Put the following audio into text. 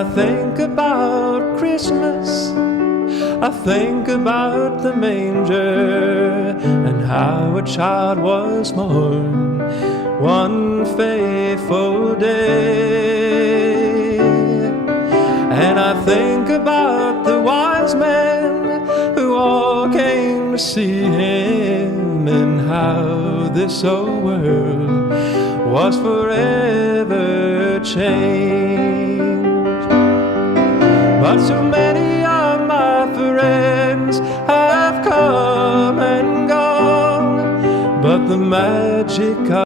I think about Christmas, I think about the manger and how a child was born one faithful day. And I think about the wise men who all came to see him, and how this old world was forever changed. But so many of my friends have come and gone, but the magic of